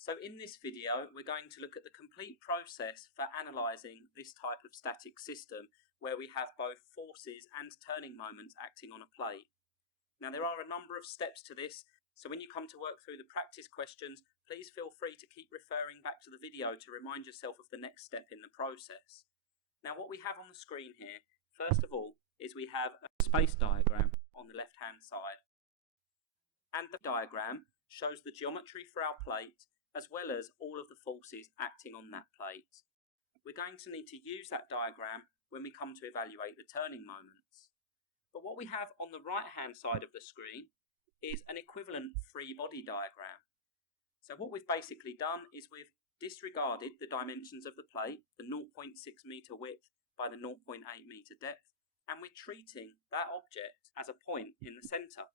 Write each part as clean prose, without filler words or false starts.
So in this video, we're going to look at the complete process for analysing this type of static system where we have both forces and turning moments acting on a plate. Now there are a number of steps to this, so when you come to work through the practice questions, please feel free to keep referring back to the video to remind yourself of the next step in the process. Now what we have on the screen here, first of all, is we have a space diagram on the left hand side. And the diagram shows the geometry for our plate as well as all of the forces acting on that plate. We're going to need to use that diagram when we come to evaluate the turning moments. But what we have on the right hand side of the screen is an equivalent free body diagram. So what we've basically done is we've disregarded the dimensions of the plate, the 0.6 metre width by the 0.8 metre depth, and we're treating that object as a point in the centre.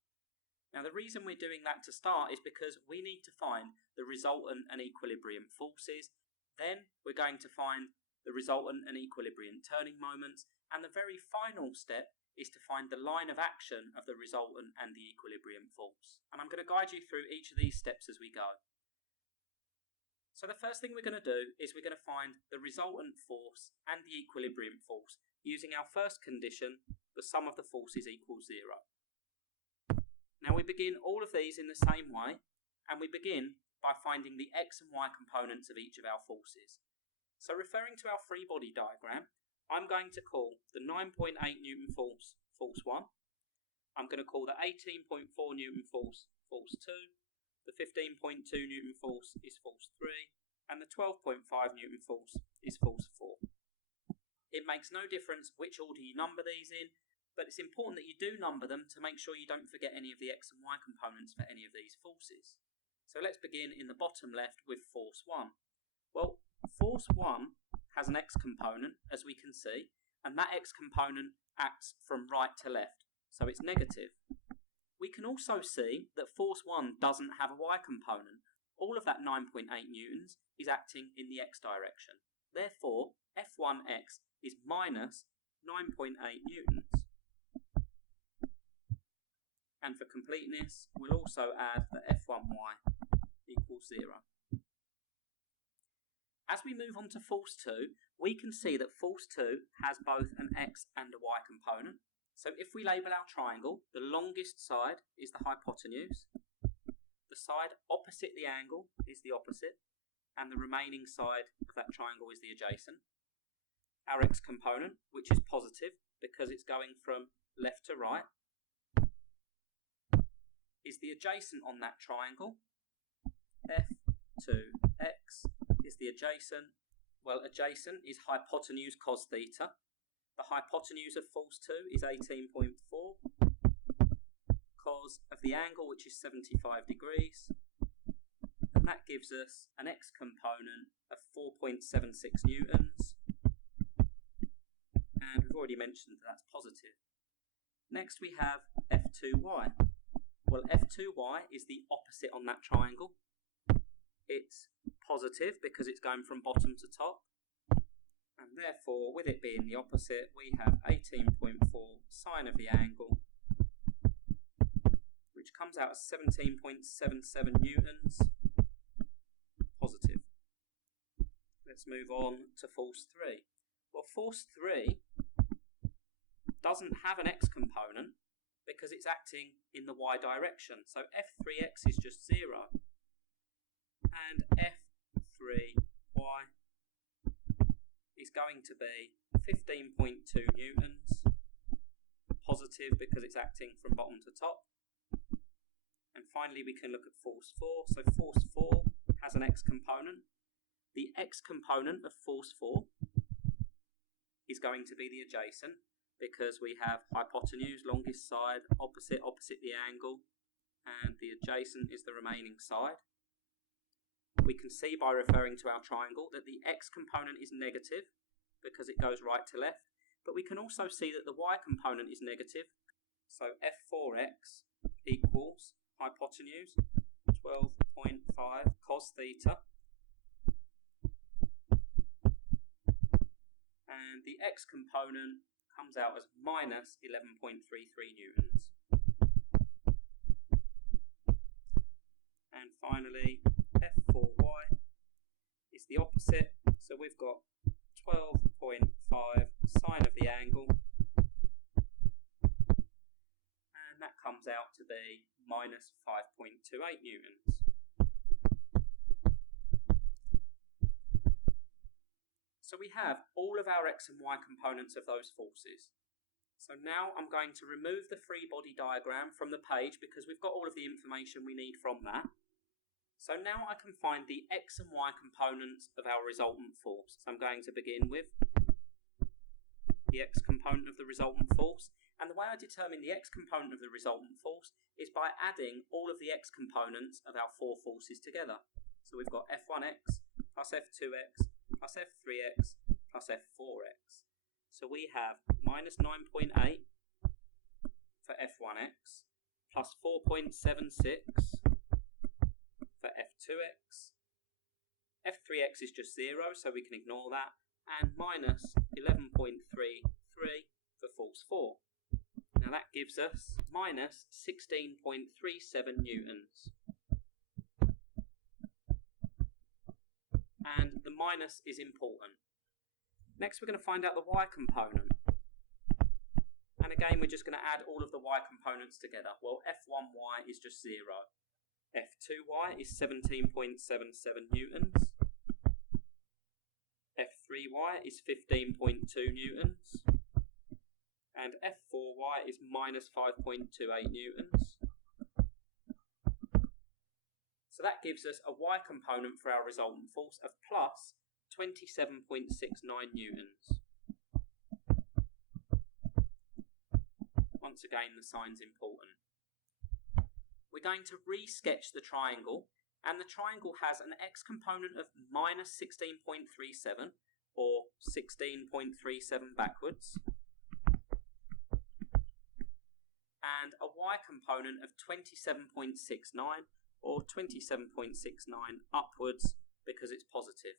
Now the reason we're doing that to start is because we need to find the resultant and equilibrium forces, then we're going to find the resultant and equilibrium turning moments, and the very final step is to find the line of action of the resultant and the equilibrium force. And I'm going to guide you through each of these steps as we go. So the first thing we're going to do is we're going to find the resultant force and the equilibrium force using our first condition, the sum of the forces equals 0. Now we begin all of these in the same way, and we begin by finding the x and y components of each of our forces. So referring to our free body diagram, I'm going to call the 9.8 Newton force, force 1. I'm going to call the 18.4 Newton force, force 2. The 15.2 Newton force is force 3. And the 12.5 Newton force is force 4. It makes no difference which order you number these in, but it's important that you do number them to make sure you don't forget any of the x and y components for any of these forces. So let's begin in the bottom left with force 1. Well, force 1 has an x component, as we can see, and that x component acts from right to left, so it's negative. We can also see that force 1 doesn't have a y component. All of that 9.8 newtons is acting in the x direction. Therefore, F1x is minus 9.8 newtons. And for completeness, we'll also add that F1y equals 0. As we move on to force 2, we can see that force 2 has both an x and a y component. So if we label our triangle, the longest side is the hypotenuse, the side opposite the angle is the opposite, and the remaining side of that triangle is the adjacent. Our x component, which is positive because it's going from left to right, is the adjacent on that triangle. F2x is the adjacent. Well, adjacent is hypotenuse cos theta. The hypotenuse of force 2 is 18.4. Cos of the angle, which is 75 degrees. And that gives us an x component of 4.76 newtons. And we've already mentioned that that's positive. Next we have F2y. Well, F2y is the opposite on that triangle. It's positive because it's going from bottom to top. And therefore, with it being the opposite, we have 18.4 sine of the angle, which comes out as 17.77 newtons, positive. Let's move on to force 3. Well, force 3 doesn't have an x component because it's acting in the y direction. So F3x is just 0. And F3y is going to be 15.2 newtons, positive because it's acting from bottom to top. And finally we can look at force 4. So force 4 has an x component. The x component of force 4 is going to be the adjacent because we have hypotenuse, longest side, opposite the angle, and the adjacent is the remaining side. We can see by referring to our triangle that the x component is negative because it goes right to left, but we can also see that the y component is negative. So F4x equals hypotenuse 12.5 cos theta, and the x component comes out as minus 11.33 newtons. And finally, F F4y is the opposite, so we've got 12.5 sine of the angle, and that comes out to be minus 5.28 newtons. So we have all of our x and y components of those forces. So now I'm going to remove the free body diagram from the page because we've got all of the information we need from that. So now I can find the x and y components of our resultant force. So I'm going to begin with the x component of the resultant force, and the way I determine the x component of the resultant force is by adding all of the x components of our four forces together. So we've got F1x plus F2x plus F3x plus F4x. So we have minus 9.8 for F1x plus 4.76 for F2x. F3x is just 0, so we can ignore that, and minus 11.33 for force 4. Now that gives us minus 16.37 newtons. And the minus is important. Next we're going to find out the y component. And again we're just going to add all of the y components together. Well, F1y is just 0. F2y is 17.77 newtons. F3y is 15.2 newtons. And F4y is minus 5.28 newtons. So that gives us a y component for our resultant force of plus 27.69 newtons. Once again, the sign's important. We're going to re-sketch the triangle, and the triangle has an x component of minus 16.37, or 16.37 backwards, and a y component of 27.69, or 27.69 upwards, because it's positive.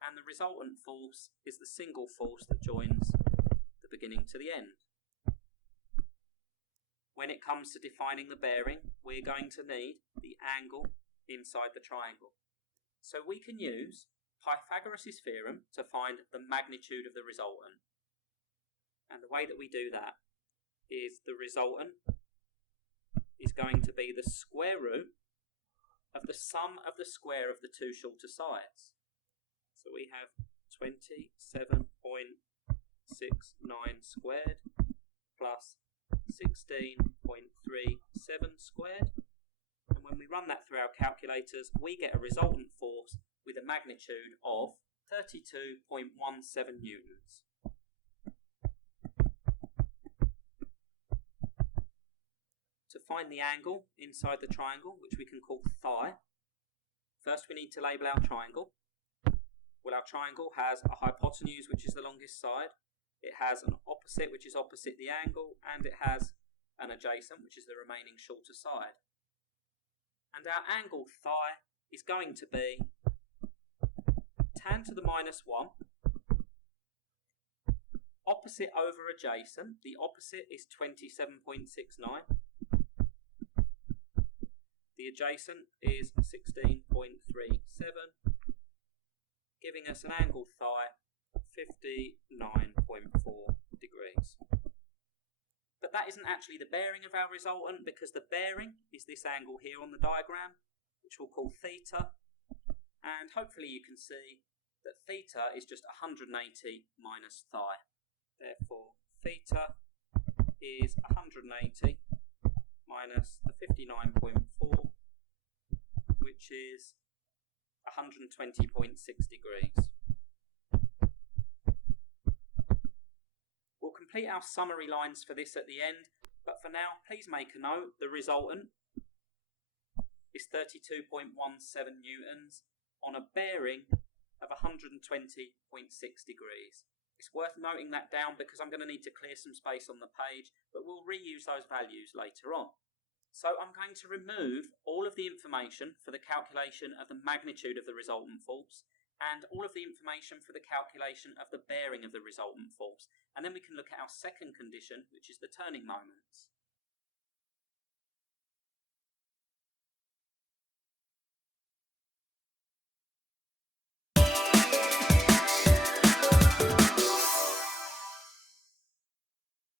And the resultant force is the single force that joins the beginning to the end. When it comes to defining the bearing, we're going to need the angle inside the triangle. So we can use Pythagoras' theorem to find the magnitude of the resultant. And the way that we do that is the resultant is going to be the square root of the sum of the square of the two shorter sides. So we have 27.69 squared plus 16.37 squared. And when we run that through our calculators, we get a resultant force with a magnitude of 32.17 newtons. To find the angle inside the triangle, which we can call phi, first we need to label our triangle. Well, our triangle has a hypotenuse, which is the longest side. It has an opposite, which is opposite the angle, and it has an adjacent, which is the remaining shorter side. And our angle phi is going to be tan to the minus 1, opposite over adjacent. The opposite is 27.69. The adjacent is 16.37. Giving us an angle phi of 59.4 degrees. But that isn't actually the bearing of our resultant, because the bearing is this angle here on the diagram, which we'll call theta, and hopefully you can see that theta is just 180 minus phi. Therefore, theta is 180 minus the 59.4, which is 120.6 degrees. We'll complete our summary lines for this at the end, but for now, please make a note. The resultant is 32.17 newtons on a bearing of 120.6 degrees. It's worth noting that down because I'm going to need to clear some space on the page, but we'll reuse those values later on. So I'm going to remove all of the information for the calculation of the magnitude of the resultant force and all of the information for the calculation of the bearing of the resultant force. And then we can look at our second condition, which is the turning moments.